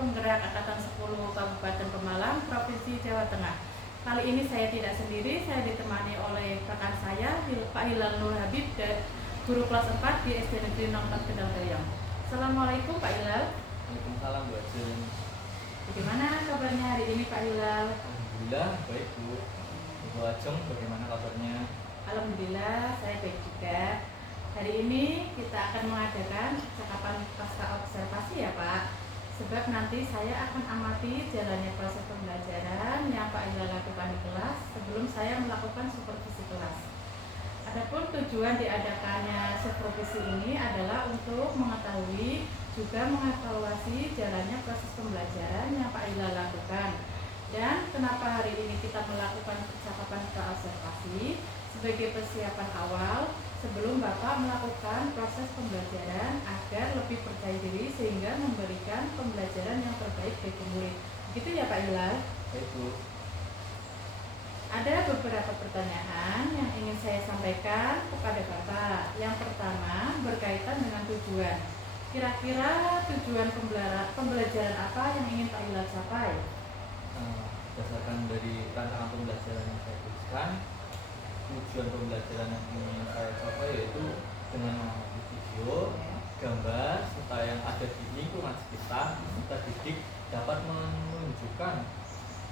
penggerak Angkatan 10 Kabupaten Pemalang, Provinsi Jawa Tengah. Kali ini saya tidak sendiri, saya ditemani oleh rekan saya, Pak Hilal Nur Habib, guru kelas 4 di SD Negeri 04 Kendal Gayam. Assalamualaikum Pak Hilal. Waalaikumsalam Bu Ajeng. Bagaimana kabarnya hari ini Pak Hilal? Alhamdulillah baik Bu. Bu Ajeng bagaimana kabarnya? Alhamdulillah saya baik juga. Hari ini kita akan mengadakan percakapan pasca observasi ya Pak. Sebab nanti saya akan amati jalannya proses pembelajaran yang Pak Hilal lakukan di kelas sebelum saya melakukan supervisi kelas. Adapun tujuan diadakannya supervisi ini adalah untuk mengetahui juga mengevaluasi jalannya proses pembelajaran yang Pak Hilal lakukan. Dan kenapa hari ini kita melakukan percakapan pasca observasi sebagai persiapan awal sebelum Bapak melakukan proses pembelajaran agar lebih percaya diri sehingga memberikan pembelajaran yang terbaik bagi murid. Begitu ya Pak Hilal? Baik Bu. Ada beberapa pertanyaan yang ingin saya sampaikan kepada Bapak. Yang pertama berkaitan dengan tujuan. Kira-kira tujuan pembelajaran apa yang ingin Pak Hilal capai? Berdasarkan dari rancangan pembelajaran yang saya tuliskan, tujuan pembelajaran yang ingin saya capai yaitu dengan mengamati video, gambar, serta yang ada di lingkungan sekitar, kita didik dapat menunjukkan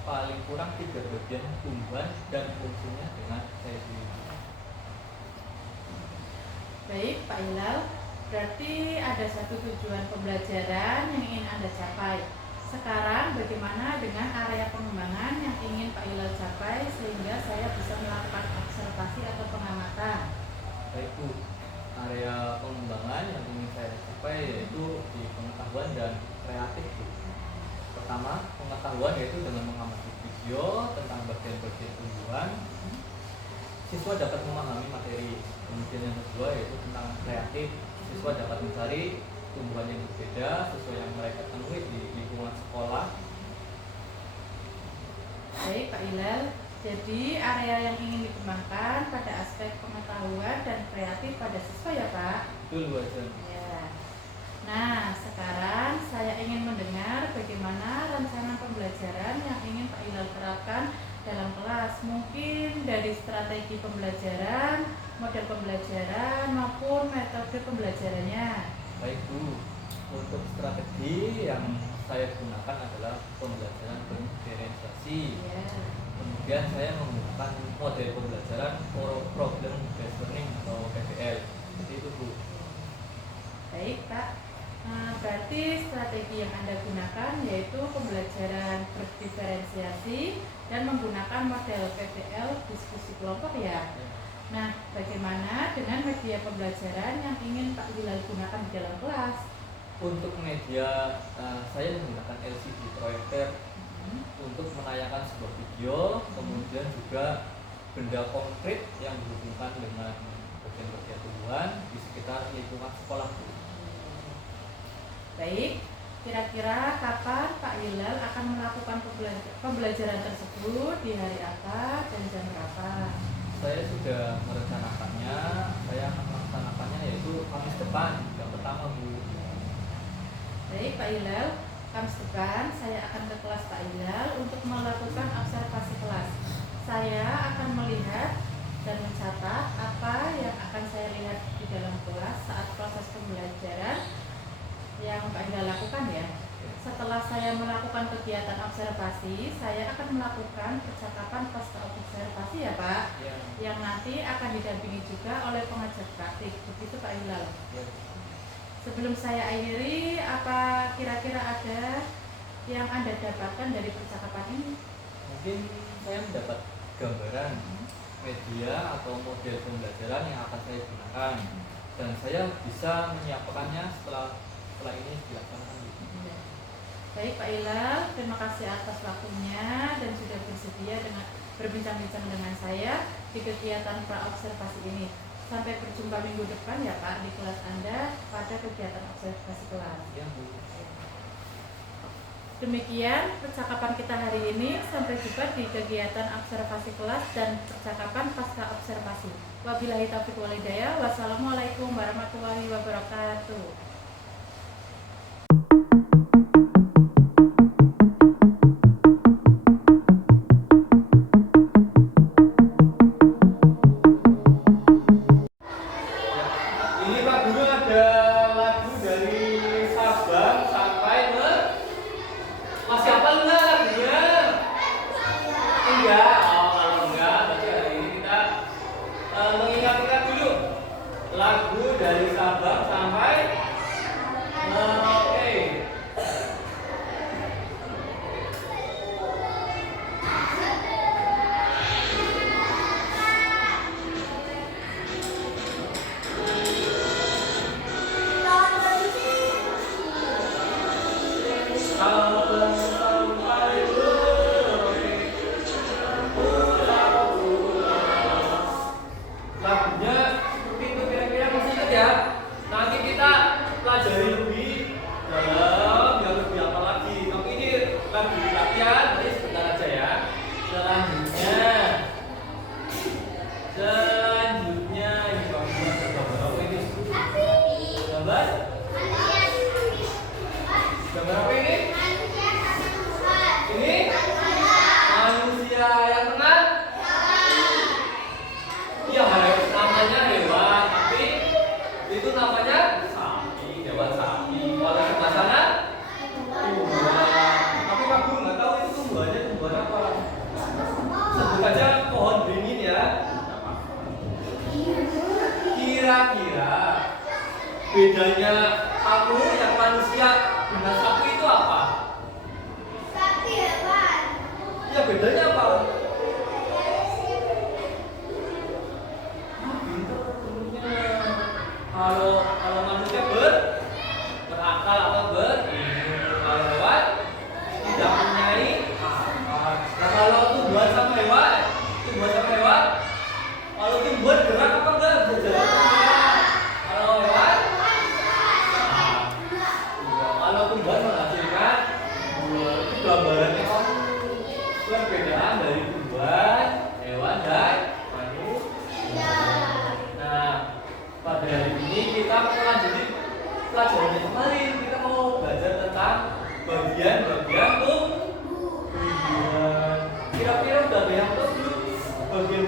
paling kurang 3 bagian tumbuhan dan fungsinya dengan saya sendiri. Baik Pak Hilal, berarti ada satu tujuan pembelajaran yang ingin Anda capai. Sekarang bagaimana dengan area pengembangan yang ingin Pak Hilal capai sehingga saya bisa melakukan observasi atau pengamatan? Baik Bu, area pengembangan yang ingin saya capai yaitu di pengetahuan dan kreatif Bu. Pertama, pengetahuan yaitu dengan mengamati video tentang bagian-bagian tumbuhan, siswa dapat memahami materi. Kemudian yang kedua yaitu tentang kreatif, siswa dapat mencari tumbuhan yang berbeda sesuai yang mereka temui di lingkungan sekolah. Baik Pak Hilal, jadi area yang ingin dikembangkan pada aspek pengetahuan dan kreatif pada siswa ya Pak? Betul Bu Ajeng. Ya. Nah, sekarang saya ingin mendengar bagaimana rancangan pembelajaran yang ingin Pak Hilal terapkan dalam kelas. Mungkin dari strategi pembelajaran, model pembelajaran, maupun metode pembelajarannya. Baik Bu, untuk strategi yang saya gunakan adalah pembelajaran berdiferensiasi. Ya. Kemudian saya menggunakan model pembelajaran problem based learning atau PBL. Seperti itu Bu. Baik Pak. Berarti strategi yang Anda gunakan yaitu pembelajaran berdiferensiasi dan menggunakan model PBL diskusi kelompok ya. Nah, bagaimana dengan media pembelajaran yang ingin Pak Hilal gunakan di dalam kelas? Untuk media saya menggunakan LCD proyektor untuk menayangkan sebuah video, kemudian juga benda konkret yang berhubungan dengan bagian-bagian tumbuhan di sekitar lingkungan sekolah. Baik, kira-kira kapan Pak Hilal akan melakukan pembelajaran tersebut, di hari apa dan jam berapa? Saya sudah merencanakannya, saya akan melaksanakannya yaitu Kamis depan, yang pertama Bu. Baik Pak Hilal, Kamis depan saya akan ke kelas Pak Hilal untuk melakukan observasi kelas. Saya akan melihat dan mencatat apa yang akan saya lihat di dalam kelas saat proses pembelajaran yang Pak Hilal lakukan ya. Setelah saya melakukan kegiatan observasi, saya akan melakukan percakapan pasca observasi ya Pak, Ya. yang nanti akan didampingi juga oleh pengajar praktik. Begitu Pak Hilal. Ya. Sebelum saya akhiri, apa kira-kira ada yang Anda dapatkan dari percakapan ini? Mungkin saya mendapat gambaran media atau model pembelajaran yang akan saya gunakan, dan saya bisa menyiapkannya setelah ini dilaksanakan. Baik Pak Hilal, terima kasih atas waktunya dan sudah bersedia dengan berbincang-bincang dengan saya di kegiatan pra-observasi ini. Sampai berjumpa minggu depan ya Pak di kelas Anda pada kegiatan observasi kelas. Ya, Bu. Demikian percakapan kita hari ini. Sampai jumpa di kegiatan observasi kelas dan percakapan pasca observasi. Wabillahi taufiq wal hidayah. Wassalamualaikum warahmatullahi wabarakatuh.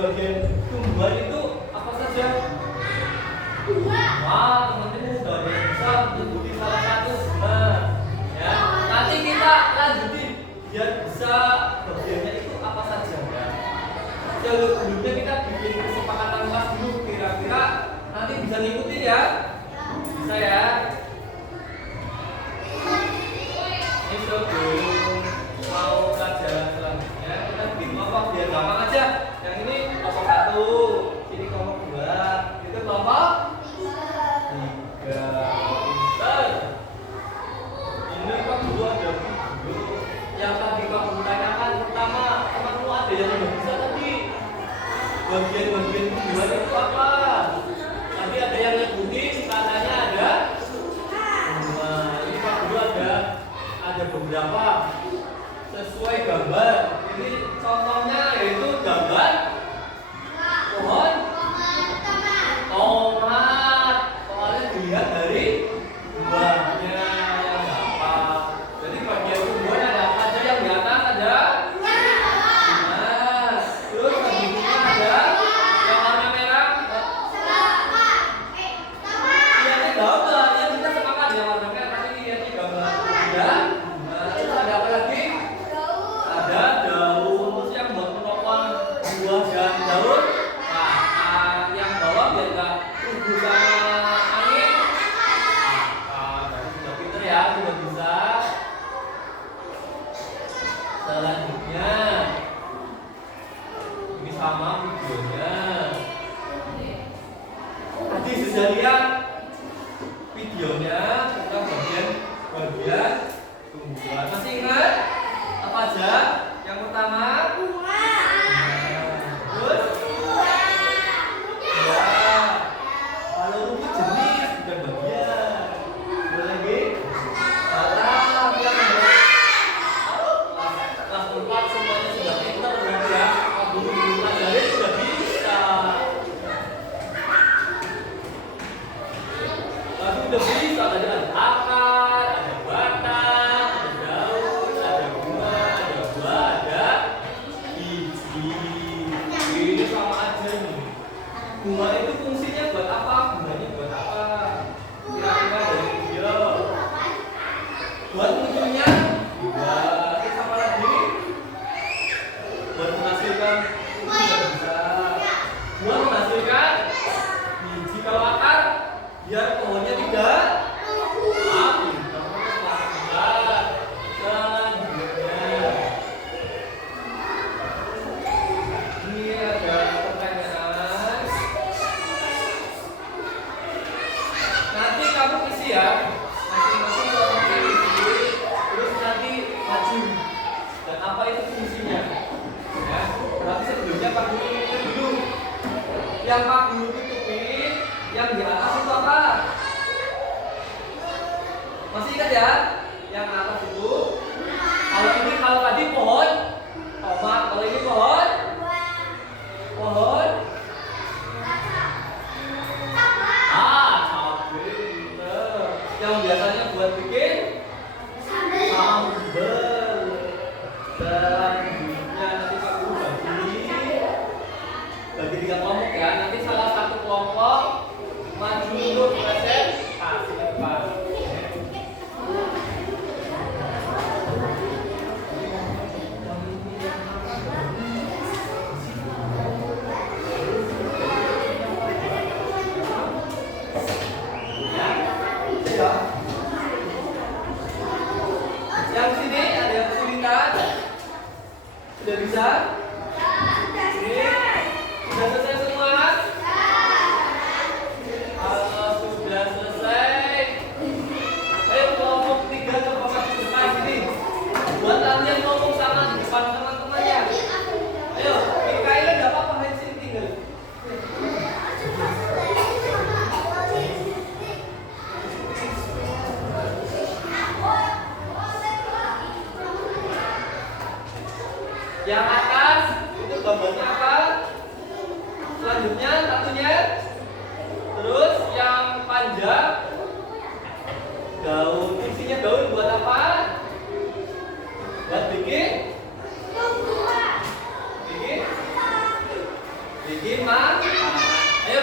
bagian-bagian tumbuhan itu apa saja? Wah, teman-teman sudah ada yang bisa menyebuti salah satu. Nah, ya. Nanti kita lanjutin biar bisa bagiannya itu apa saja ya. Jalur sebelumnya kita bikin kesepakatan kelas dulu kira-kira nanti bisa ngikutin ya. Bisa ya. Ini sebelum mau pelajaran selanjutnya kita bikin kelompok biar gampang aja. Yang ini kelompok 1, ini kelompok 2, itu kelompok 3. Pintar. Ini Pak Guru ada video yang tadi Pak Guru tanyakan pertama, teman-teman ada yang nggak bisa tadi bagian-bagian tumbuhan itu apa? Tadi ada yang nyebutin katanya ada. Nah, ini Pak Guru ada beberapa sesuai gambar. Ini contohnya yaitu gambar pohon tomat. Soalnya dilihat dari buahnya yang gampang. Jadi bagian tumbuhan ada apa aja? Yang di atas ada. Nah, terus selanjutnya ada yang warna merah. Lihatnya daun lah, yang kita sepakat yang warna merah. Tapi lihatnya gambar. Ya. Nah, terus ada apa lagi? Ada daun, terus yang buat penopang buah dan daun. Nah, yang bawah biar nggak rubuh sama angin. Nah, sudah pinter ya, sudah bisa. Selanjutnya, ini sama videonya. Tadi sudah lihat videonya tentang bagian tumbuhan. Masih ingat apa aja? Yang pertama, terus ya, kalau rumput jenis bukan bagian. Ada lagi? Batang yang kelas 4 semuanya sudah pintar berarti ya. Pak Guru ajarin sudah bisa. Lalu udah bisa tadi ada akar, ada batang, ada daun, ada bunga, ada buah, ada biji. Ini sama aja nih. Bunga itu fungsinya buat apa? Bunganya buat apa? Kira-kira dari video. Buat munculnya buah. Terus apa lagi? Buat menghasilkan itu juga bisa. Buat menghasilkan biji. Kalau akar biar pohonnya tidak mati. Selanjutnya ini ada pertanyaan. Nanti kamu isi ya, masing-masing kelompoknya isi, terus nanti maju. Dan apa itu fungsinya? Ya, tapi sebelumnya Pak Guru ingatkan dulu. Yang Pak Guru tutupin, yang di atas itu apa? Masih ingat ya? Yang atas itu. Kalau tadi pohon tomat, kalau ini pohon cabai. Yang biasanya buat bikin sambal. Selanjutnya nanti Pak Guru bagi 3 kelompok ya. Nanti salah satu kelompok maju dulu presentasi ke depan. Yang sini ada yang kesulitan? Sudah bisa? Ini sudah selesai semua? Kalau sudah selesai, ayo kelompok 3 coba maju depan sini. Buat kalian ngomong sama di depan teman-temannya. Ayo, Mikaela nggak apa-apa, main sini tinggal. Yang atas itu gambarnya apa? Selanjutnya satunya. Terus yang panjang daun. Isinya daun buat apa? Buat bikin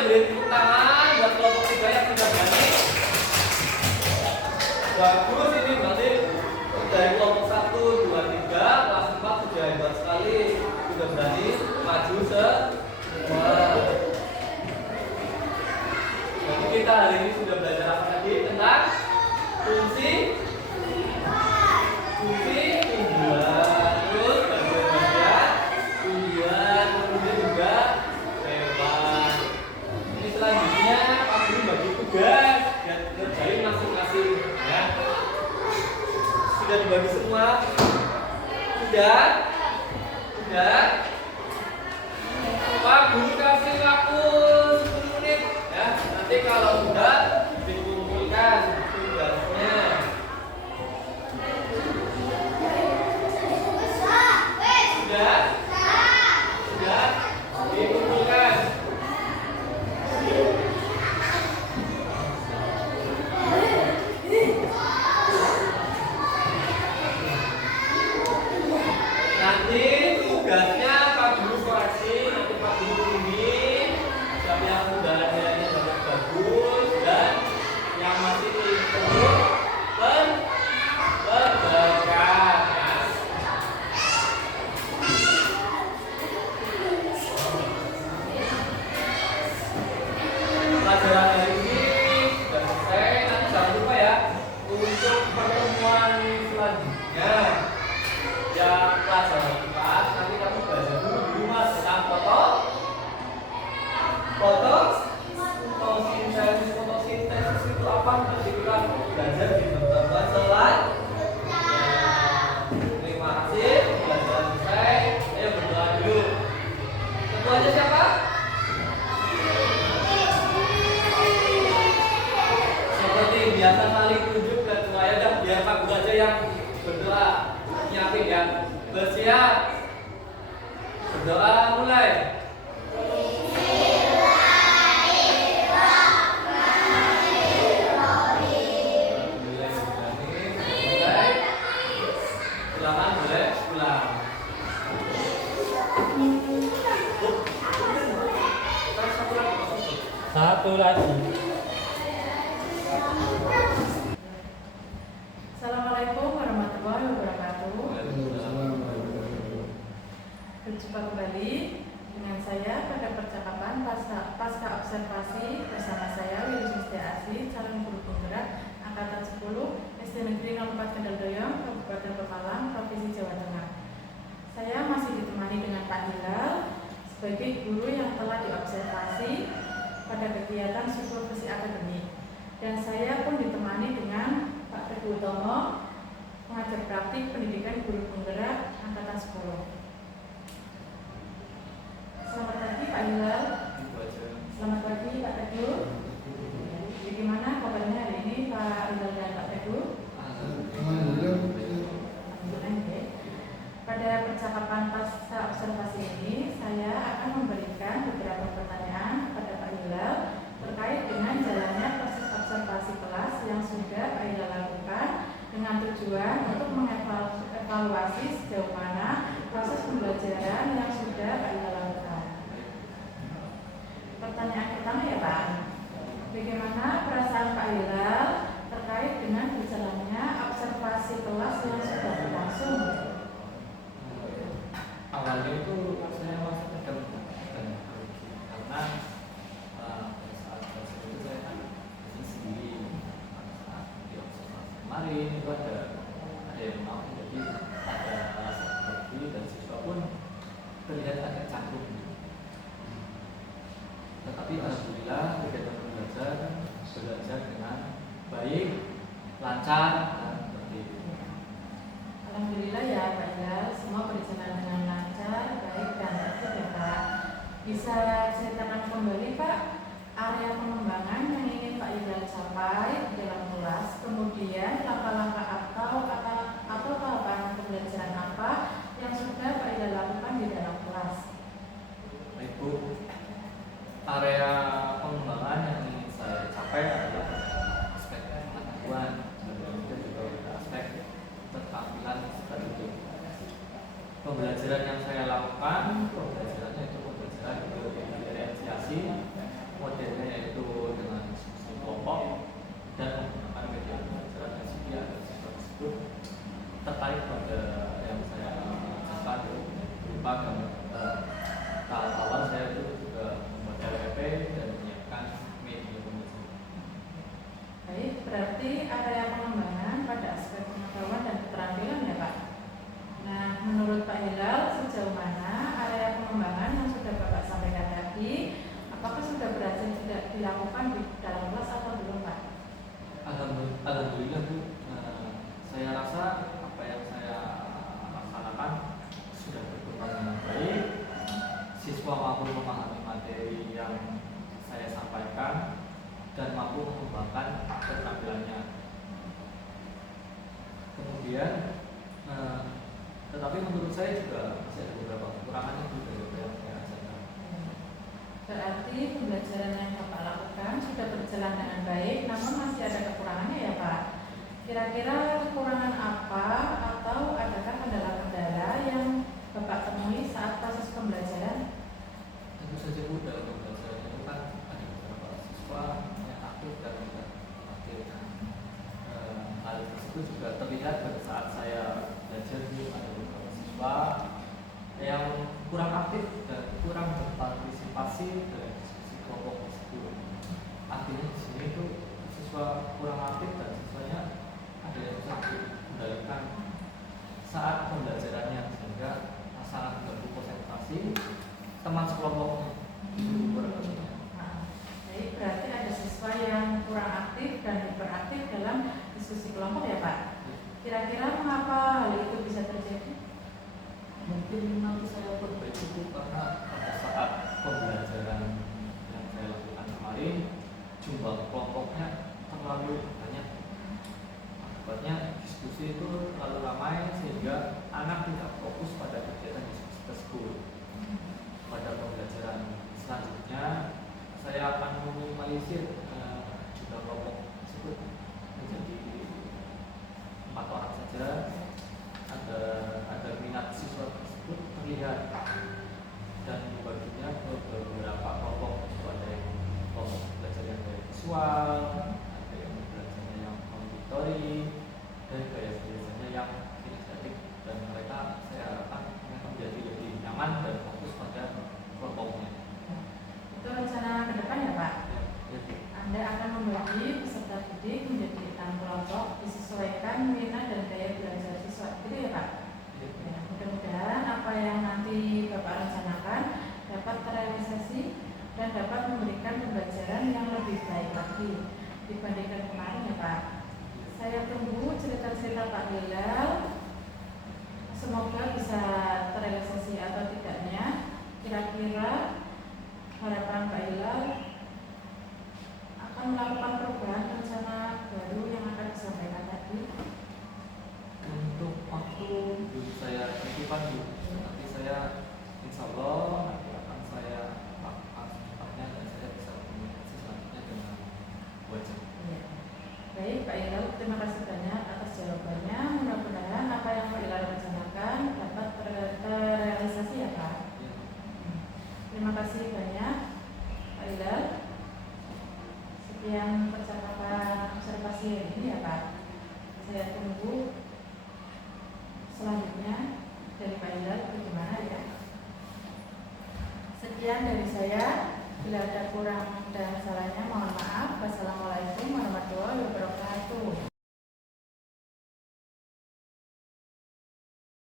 beri tepuk tangan buat kelompok 3 yang sudah berani. Bagus, ini berarti dari kelompok 1, 2, 3, kelas 4 sudah hebat sekali. Sudah berani maju semua. Jadi kita hari ini sudah belajar apa tadi? Tentang fungsi tumbuhan. Terus bagian tumbuhan, kemudian juga hewan. Ini selanjutnya Pak Guru bagi tugas dan kerjain masing-masing ya. Sudah dibagi semua? Sudah? Pak Guru kasih waktu 10 menit ya. Nanti kalau sudah dikumpulkan tugasnya. Sudah dikumpulkan. Nanti tugasnya Pak Guru koreksi, nanti Pak Guru ini siapa yang sudah nilainya bagus dan yang masih perlu perbaikan ya. Pelajaran hari ini sudah selesai. Nanti jangan lupa ya untuk pertemuan selanjutnya yang pelajaran 4 nanti kamu belajar dulu di rumah tentang fotosintesis itu apa? Nanti kita belajar di pertemuan selanjutnya. Terima kasih, pelajaran selesai. Ayo berdoa dulu. Ketuanya siapa? Seperti biasa saling tunjuk ketua ya, dah biar Pak Guru aja yang berdoa. Nyiapin ya. Bersiap. Berdoa mulai. Silakan boleh pulang. Satu lagi. Assalamualaikum warahmatullahi wabarakatuh. Berjumpa kembali dengan saya pada percakapan pasca observasi bersama saya Wilis Mustiasi, calon guru penggerak angkatan 10 SD Negeri 04 Kendal Doyong, Kabupaten Pemalang, Provinsi Jawa Tengah. Saya masih ditemani dengan Pak Hilal sebagai guru yang telah diobservasi pada kegiatan supervisi akademik, dan saya pun ditemani dengan Pak Teguh Utomo, pengajar praktik pendidikan guru penggerak angkatan 10. Selamat pagi Pak Hilal. Selamat pagi Pak Teguh. Bagaimana kabarnya hari ini Pak Hilal dan Pak Teguh? Alhamdulillah. Pada percakapan pasca observasi ini, saya akan memberikan beberapa pertanyaan kepada Pak Hilal terkait dengan jalannya proses observasi kelas yang sudah Pak Hilal lakukan dengan tujuan untuk mengevaluasi sejauh mana proses pembelajaran yang sudah Pak Hilal lakukan. Pertanyaan pertama ya Pak, bagaimana perasaan Pak Hilal terkait dengan berjalannya observasi kelas yang sudah berlangsung? Awalnya itu saya masih tegang karena pada saat proses itu saya kan sendiri. Pada saat di observasi kemarin itu ada yang mau, jadi ada rasa berbeda dan siswa pun terlihat agak canggung. Tetapi alhamdulillah kegiatan belajar dengan baik, lancar dan seperti itu. Alhamdulillah ya Pak Hilal, semua berjalan dengan lancar, baik dan tertib ya Pak. Bisa ceritakan kembali Pak area pengembangan yang ingin Pak Hilal capai dalam kelas, kemudian langkah-langkah atau tahapan pembelajaran apa yang sudah Pak Hilal lakukan di dalam kelas. Baik Bu, area pengembangan yang ingin saya capai adalah aspek pengetahuan dan juga aspek keterampilan seperti itu. Pembelajaran yang saya lakukan, pembelajarannya itu pembelajaran diferensiasi, model pada yang saya lakukan berupa tahap awal saya itu juga membuat LPP dan menyiapkan media pembelajaran. Baik, berarti area pengembangan pada aspek pengetahuan dan keterampilan ya Pak. Nah, menurut Pak Hilal sejauh mana area pengembangan yang sudah Bapak sampaikan tadi, apakah sudah berhasil tidak dilakukan di dalam kelas atau belum Pak? Alhamdulillah Bu, saya rasa apa yang saya laksanakan sudah berkembang dengan baik. Siswa mampu memahami materi yang saya sampaikan dan mampu mengembangkan keterampilannya. Kemudian, tetapi menurut saya juga masih ada beberapa kekurangan juga yang saya rasakan. Berarti pembelajaran yang Bapak lakukan sudah berjalan dengan baik, namun masih ada kekurangannya ya Pak. Kira-kira kekurangan apa atau adakah kendala-kendala yang Bapak temui saat proses pembelajaran? Tentu saja Bu, dalam pembelajaran itu kan ada beberapa siswa yang aktif dan tidak aktif. Hal tersebut juga terlihat pada saat saya belajar Bu, ada beberapa siswa yang kurang aktif dan kurang berpartisipasi dalam diskusi kelompok tersebut. Artinya di sini itu siswa kurang aktif dan siswanya ada yang bisa dikendalikan saat pembelajarannya, sehingga sangat mengganggu konsentrasi teman sekelompoknya. Jadi berarti ada siswa yang kurang aktif dan hiperaktif dalam diskusi kelompok ya Pak. Kira-kira mengapa hal itu bisa terjadi? Mungkin nanti saya perbaiki Bu, karena pada saat pembelajaran yang saya lakukan kemarin jumlah kelompoknya terlalu banyak. Akibatnya diskusi itu terlalu ramai sehingga anak tidak fokus pada kegiatan diskusi tersebut. Pada pembelajaran selanjutnya saya akan meminimalisir jumlah kelompok tersebut menjadi 4 orang saja agar minat siswa tersebut terlihat dan membaginya ke beberapa kelompok. Ada yang kelompok belajar yang gaya visual, ada yang belajarnya yang auditori, dan gaya belajarnya yang kinestetik, dan mereka saya harapkan akan menjadi lebih nyaman dan fokus pada kelompoknya. Itu rencana ke depan ya Pak? Ya. Anda akan membagi peserta didik menjadi 6 kelompok disesuaikan minat dan daya belajar siswa, gitu ya Pak? Ya, mudah-mudahan apa yang nanti Bapak rencanakan dapat terrealisasi dan dapat memberikan pembelajaran yang lebih baik lagi dibandingkan kemarin ya Pak. Saya tunggu cerita-cerita Pak Hilal, semoga bisa terrealisasi atau tidaknya. Kira-kira harapan Pak Hilal akan melakukan perubahan rencana baru yang akan disampaikan tadi. Untuk waktu belum saya tentukan Bu, nanti saya insya Allah nanti akan saya lakukan secepatnya dan saya bisa komunikasi selanjutnya dengan wajib. Ya. Baik Pak Hilal, terima kasih banyak atas jawabannya. Mudah-mudahan apa yang Pak Hilal rencanakan dapat terrealisasi ya Pak. Ya. Terima kasih banyak Pak Hilal. Sekian percakapan observasi hari ini ya Pak. Saya tunggu selanjutnya dari Pak Hilal bagaimana ya. Sekian dari saya. Bila ada kurang dan salah